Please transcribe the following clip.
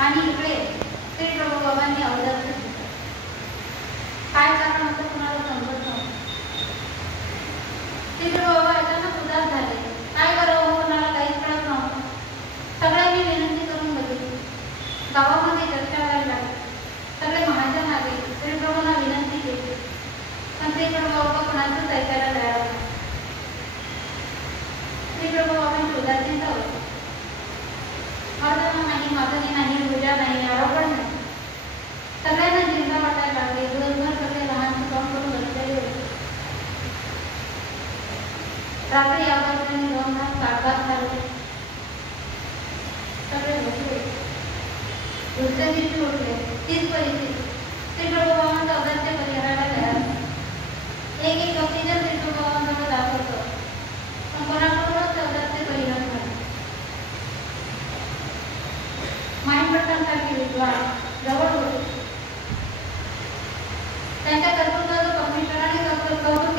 आणि इकडे श्री प्रभू बाबांनी अवदत्त घेतलं. काय कारण होतं कुणाला समजत नव्हतं. श्री प्रभू बाबा अचानक उदास झाले. काय करावं कोणाला काहीच कळत नव्हतं. सगळ्यांनी विनंती करून बघितली. गावामध्ये चर्चा व्हायला लागली. सगळे महाजन आले. श्री प्रभूंना विनंती केली, पण श्री प्रभू बाबा कोणाचंच ऐकायला तयार नव्हते. श्री प्रभू बाबांची उदासीनता होती. माझं नाही, माझं नाही, पूजा नाही, आरोपण नाही. सगळ्यांना चिंता वाटायला लागली. दिवसभर सगळे लहानचे काम करून बसलेले होते. रात्री याबाजूने 2 तास काढतात चालले. सगळे बसले. दुसऱ्या दिवशी उठले. तीच परिस्थिती. श्री प्रभू बाबांचा अवदत्त परिहाराला तयार. एक ऑक्सिजन श्री प्रभू बाबांकडे जात होतं, पण कोणाकडूनच अवदत्त परिहार झाला. माईंडपट्टांसारखे विद्वान जवळ होते. त्यांच्या कर्तृत्वाचं परमेश्वराने कौतुक